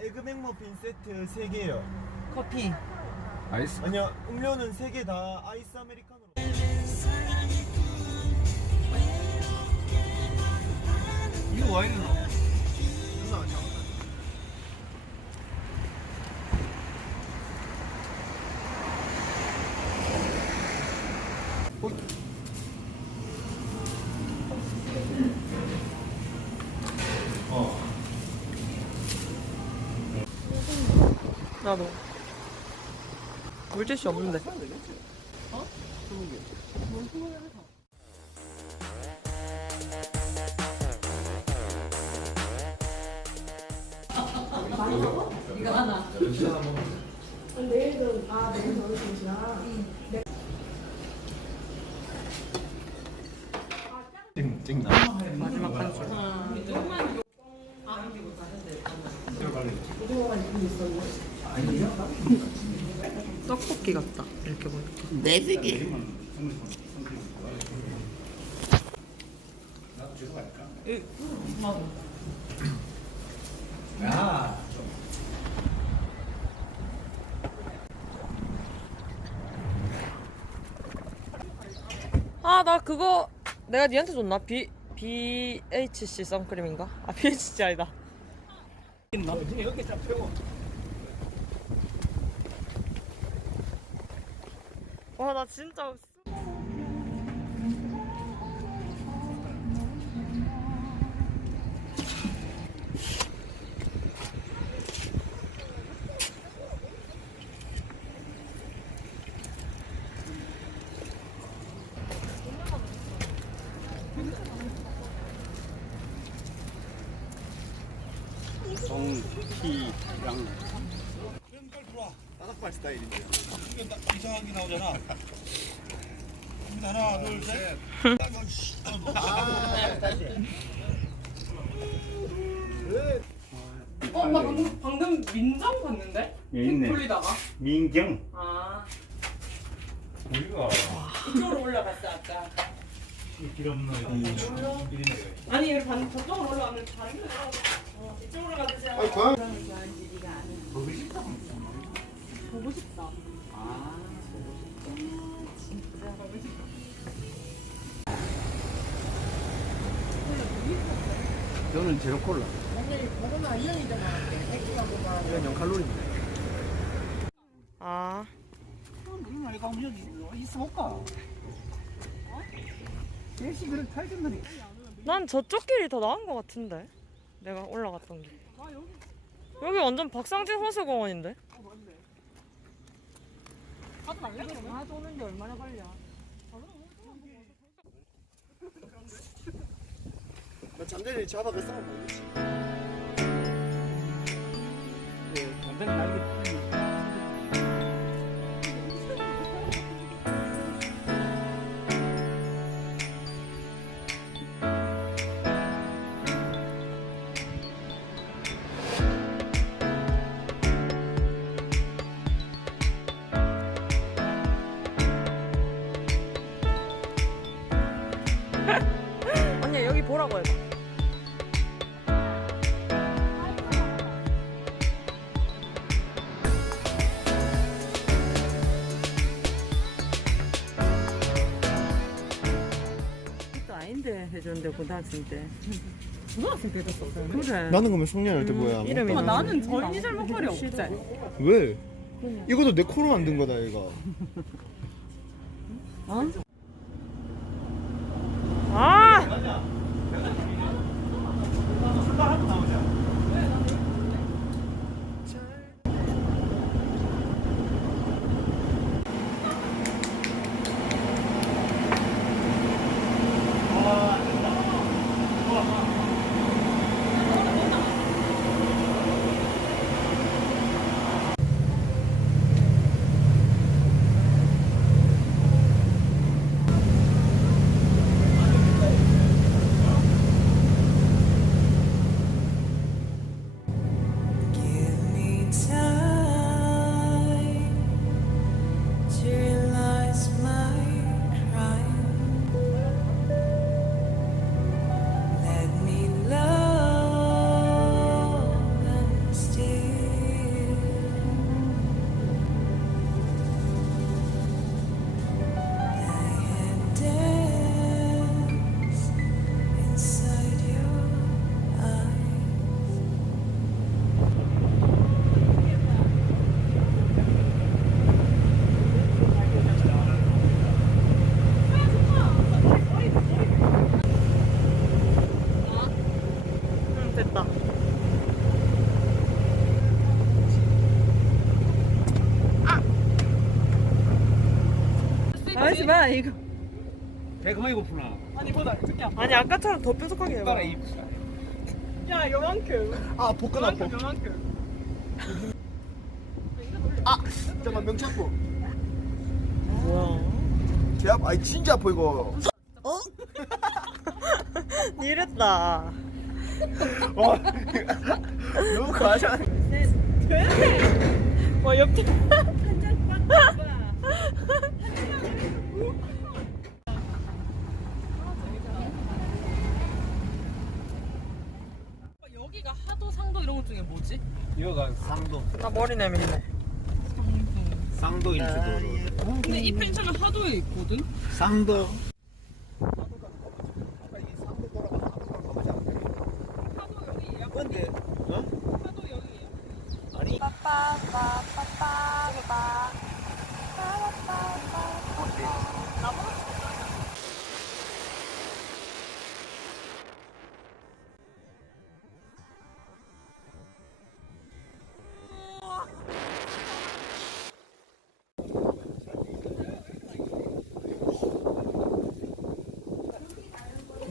에그 맥 머핀 세트 3개요. 커피. 아이스 아니요, 음료는 3개 다 아이스 아메리카노로. 이거 와인은 나 도. 물티슈 없는데. 찡찡나 마지막 한 술. 떡볶이 같다. 이렇게 보니까. 아, 나 그거 내가 니한테 줬나? B BHC 선크림인가? 아, BHC 아니다. 와, 나 진짜 정희랑 따닥발 스타일인데. 이상하게 나오잖아. 하나, 둘, 셋. 어, 나 방금, 방금 민정 봤는데? 예, 있네. 돌리다가. 민경. 아, 우리가 이쪽으로 올라갔어, 아까. 길 길이네. 아니, 여기 반, 저쪽으로 올라가면 다른 올라가서. 어, 이쪽으로 가주세요. 아니, 고양 보고 싶다. 저는 제로 콜라. 이건 0 칼로리인데. 아, 있어. 난 저쪽 길이 더 나은 것 같은데. 내가 올라갔던 길. 여기. 완전 박상진 호수공원인데? 나 잠자리 잡아가 싸워 보이지. 완전 날개. 언니, 여기 보라고 해봐. 줬는데 고등학생 때. 고등학생 때 됐어. 그래. 나는 그러면 송년회 때 뭐야? 이름이 뭐, 나는 전이 잘 목걸이 없지. 왜? 이것도 내 코로 만든 거다 이거. 어? 봐 이거. 배가 많이 고프나? 아니 아까처럼 더 뾰족하게 해봐. 야 요만큼. 아 복근 아파 요만큼. 잠깐 명치 아파 뭐야? 개 아파 아니 진짜 아파 이거 이랬다. 와 너무 과하잖아 와 옆에. 여기가 하도 상도 이런 것 중에 뭐지? 이거가 상도. 나 머리 내밀네. 상도일 수도. 근데 이 펜션은 하도에 있거든? 상도. 근데 어?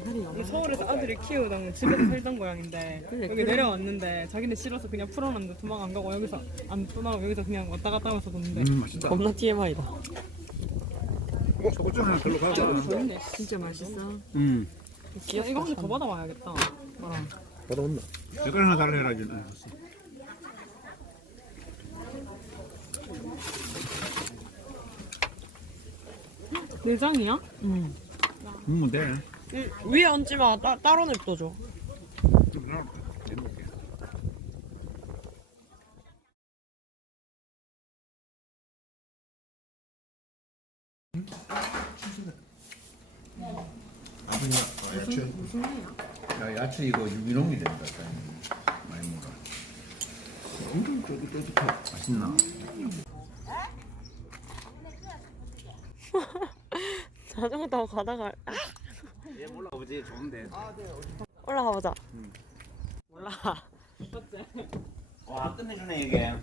아니 이 서울에서 아들을 키우던 집에서 살던 고양인데 여기 내려왔는데 자기네 싫어서 그냥 풀어놨는데 도망 안 가고 여기서 안 도망가고 여기서 그냥 왔다 갔다 하면서 노는데 음 맛있다. 겁나 TMI다. 어, 소고장 하나 별로 가자. 좋네 진짜 맛있어. 음. 야, 이거 한 개 더 받아와야겠다 받아온나 이걸 하나 달라 해라지. 내장이야? 응. 먹으면 돼. 응, 위에 얹지 마. 따, 따로 냅둬줘. 좀 나올까? 해볼게. 야, 야채 이거 유기농이 된다. 많이 먹어. 엄청 쫄깃쫄깃해. 맛있나? 자전거 타고 가다가 아, 얘 올라오지 좋은데. 올라가 보자. 몰라. 와 끝내주네 이게.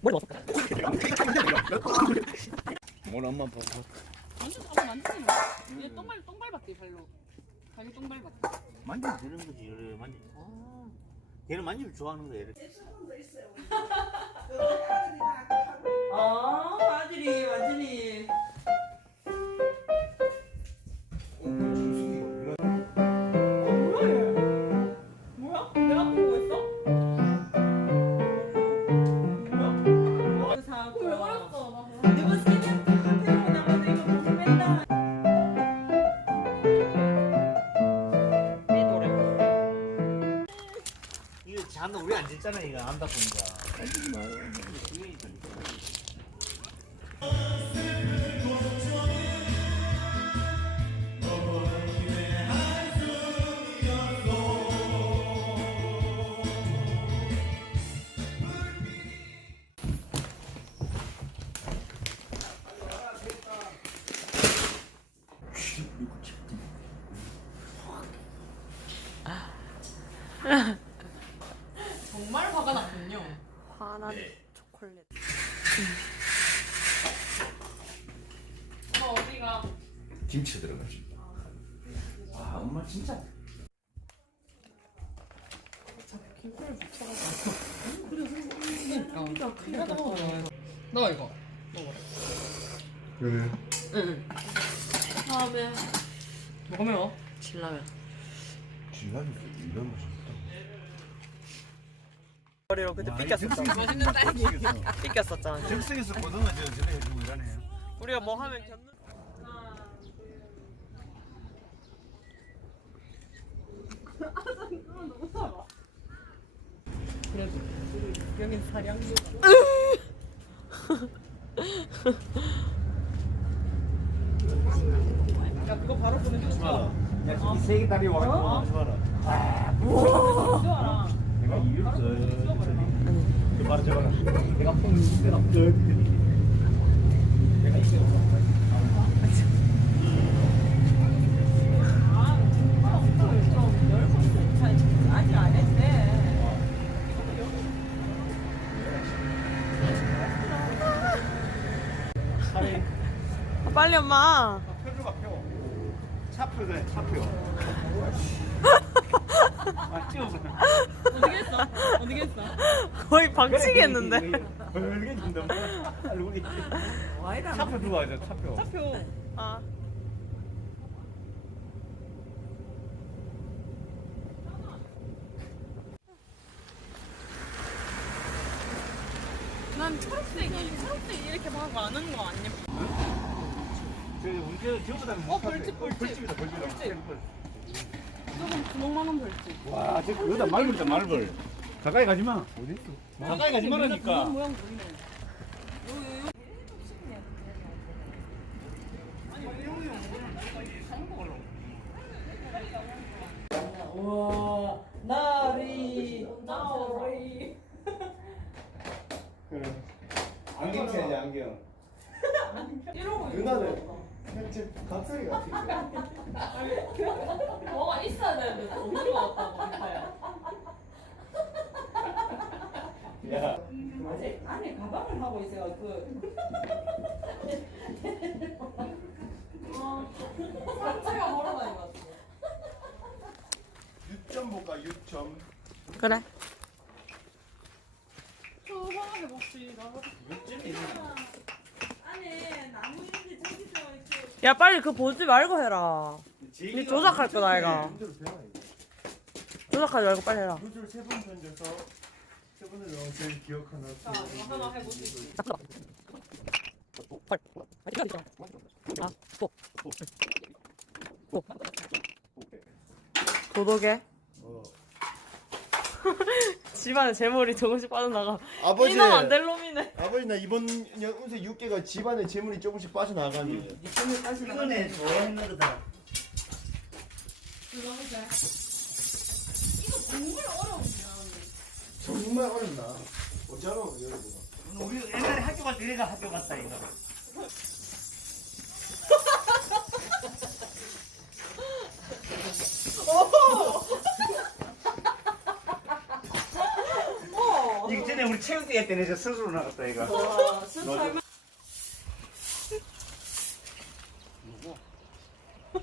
머리 넣었어. 보고. 완전 잡아 만지지 마 얘 똥발, 똥발 밖에 발로 자기 똥발 밖에 만지면 되는 거지 얘를 만지. 얘는 만지면 좋아하는 거야. 얘를. 아 아들이 완전히. 안 닦으니까. 너 이거 왜? 다음에 먹으면 신라면. 진라면 이런 맛이 머리로 그때 삐꼈었잖아. 맛있는 딸기 삐꼈었잖아. 즉석에서 고등어 저 저래 해주고 이러네. 우리가 뭐 하면 겪는. 그래도 여긴 사량도 야 그거 바로 보내줘 야, 이 세개 다리 와가지고 하지 마라. 좋아라 바로 저거라. 내가 폰 내가 끝. 내가 이게 아직 빨리 엄마. 표주가 표. 차표네 차표. 아 찍어서. 어떻게 했어? 어떻게 했어? 거의 방치겠는데. 벌게 준다. 얼굴이. 차표 누가 하죠 차표. 차표. 아. 난 초록색이 초록색 이렇게 하고 안 하는 거 아니야? 저 문제 저보다 어, 벌집, 벌집. 벌집이다 벌집. 조금 구멍만한 벌집. 와, 저 그거다 말벌이다 말벌. 가까이 가지 마. 어디 있어? 가까이 가지 말라니까. 모양 보이네. 우와, 나리, 나리. 안경 써야지 안경. 이러고 누나는 현재 각설이 같은데. 뭐가 있어야 되는데 어디가 왔다고 이거야. 야, 아직 안에 가방을 하고 있어요. 그 상처가 멀어다니고 6점 볼까 6점. 그래. 저 화장실 혹시 나가 안에 나무 이렇게 야 빨리 그 보지 말고 해라. 니 조작할 거다 아이가. 조작하지 말고 빨리 해라. 루즈를 세번 던져서 세 번을 넣어 제일 기억하나. 자, 이거 하나 해보지. 또. 도덕에 어. 집안에 재물이 조금씩 빠져나가. 아버지. 이놈 안 될 놈이네. 아버지 나 이번 년 운세 6개가 집안에 재물이 조금씩 빠져나가니. 이번에 좋아했는 거다. 정말 어렵나? 어쩌나 여러분. 우리 옛날에 학교 갈때 내가 학교 갔다 이거. 체육대회 때 내가 스스로 나갔다 이거. 너도-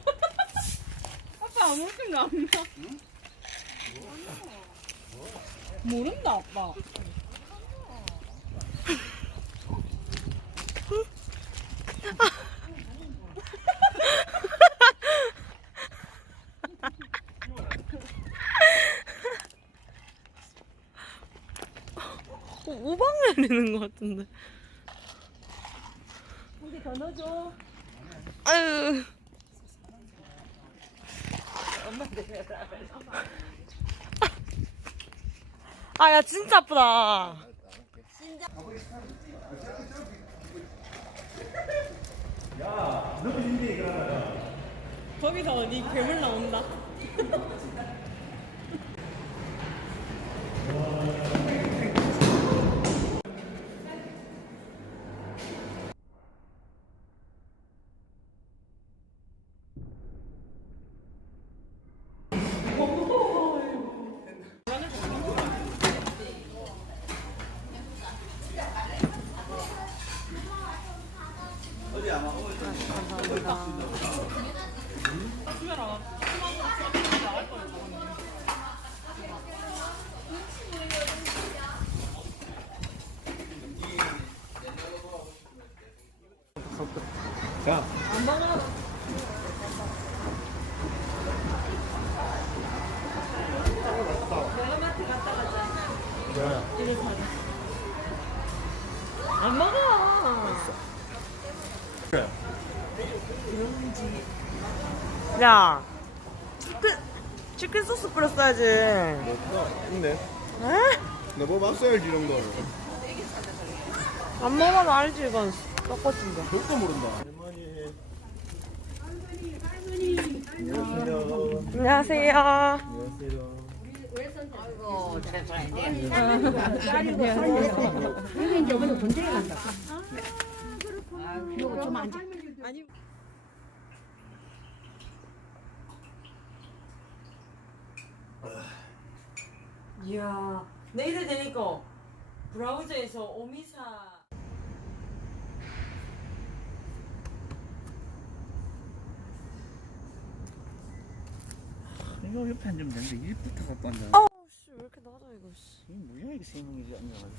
아빠 아무 생각 안 나. 모른다 아빠. 어, 내리는 것 같은데. 고기 더 넣어줘. 아유. 아, 야, 진짜 아프다. 거기서 네 괴물 나온다. 안 먹어. 야, 치킨, 치킨 소스 뿌렸어야지. 근데 에? 너뭐 봤어야지 이런 거는. 안 먹어도 알지, 이건. 떡꼬치인데. 그것도 모른다. 할머니. 안녕하세요. 안녕하세요. 안녕하세요. 아이고 앉아. 이야 내일에 되니까 브라우저에서 오미사 이거 옆에 앉으면 되는데 일부터 갖고 앉아. 씨왜 이렇게 낮아 이거 씨 이게 뭐야 이게 세 명이지 앉아가지고.